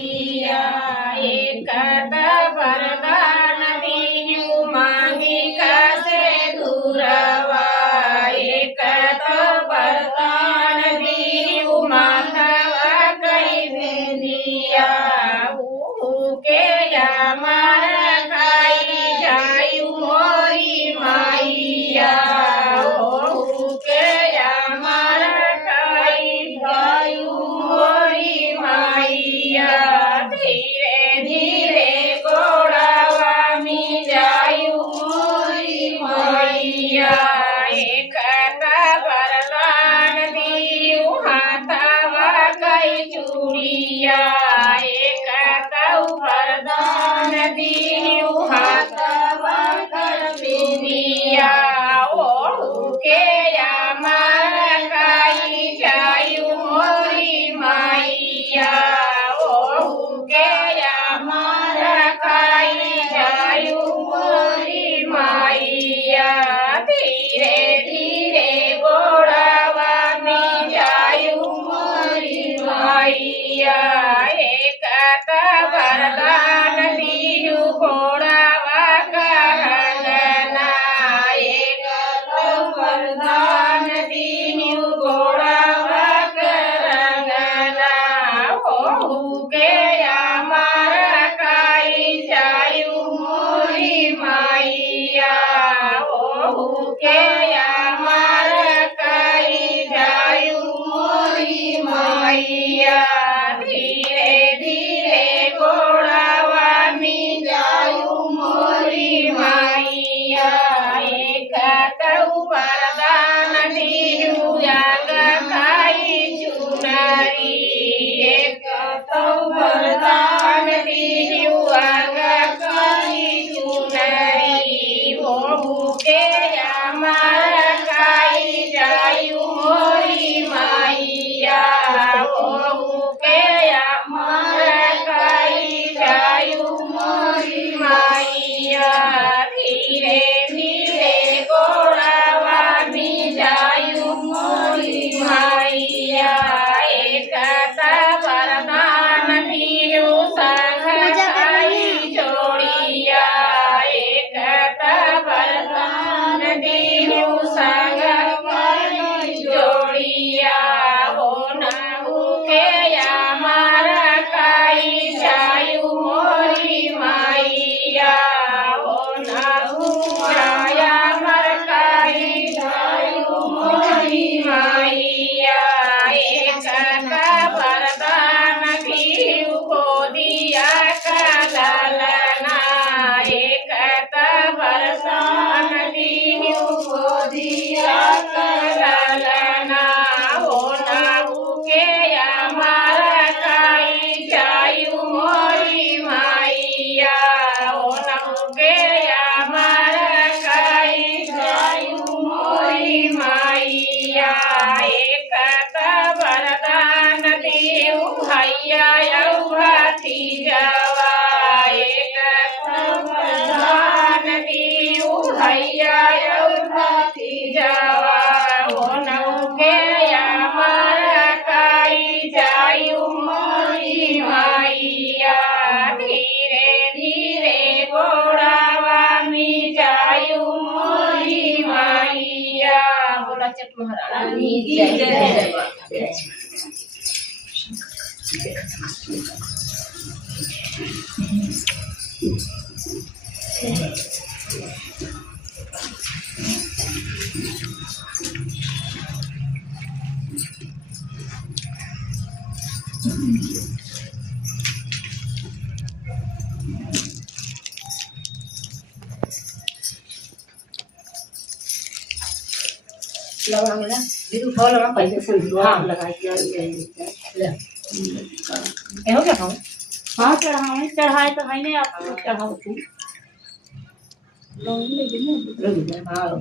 एक वरदान दीन्यु मांगी कासे दूरवा एक वरदान दीन्यु मांगवा कई बेनिया के या मारा खाई जायु मोरी माइया के या मारा खाई जायु मोरी माइया धीरे धीरे गोड़ावा मी जायु मोरी माइया एक वरदान दियु हाथावा कई चूड़िया एक वरदान दियु हाथावा कई चूड़िया ओढ़ू के या मारा खाई जायु मोरी माइया ओढ़ू के या मारा खाई जायु मोरी माइया धीरे धीरे गोड़ावा मी जायु मोरी माइया एक वरदान दियु घोड़ावा करंगना एक वरदान दियु घोड़ावा करंगना ओढ़ू के या मारा खाई जायु मोरी माइया ओढ़ू के या मारा खाई जायु मोरी माइया धीरे धीरे गोड़ावा मी जायु मोरी माइया एक वरदान दियु याग खाई चुनरी एक वरदान दियु याग खाई चुनरी ओढ़ू के या मारा खाई जायु मोरी माइया ओढ़ू के या मारा खाई जायु मोरी माइया धीरे धीरे गोड़ावा मी जायु मोरी माइया एक वरदान दियु संग खाई जोड़िया एक वरदान दियु संग खाई जोड़िया हो नाहू के या मारा खाई जायु मोरी माइया हो नाहू या मारा खाई जायु मोरी माइया एक वरदान दियु गोदिया का लालना एक वरदान दियु गोदिया का लालना हो नाहू के या मारा खाई जायु मोरी माइया हो नाहू के या मारा खाई जायु मोरी माइया एक वरदान दियु भैया यौभाती जावा एक वरदान दियु भैया यौभाती जावा हो नाहू के या मारा खाई जायु मोरी माइया धीरे धीरे गोड़ावा मी जायु मोरी माइया बोला चट महारानी जय जय लगा ना बिल्कुल फॉल लगा पैसे संग हां लगा के ले ए हो गया हां चढ़ाए तो है नहीं आप चढ़ाओ तुम लोग ले देना हां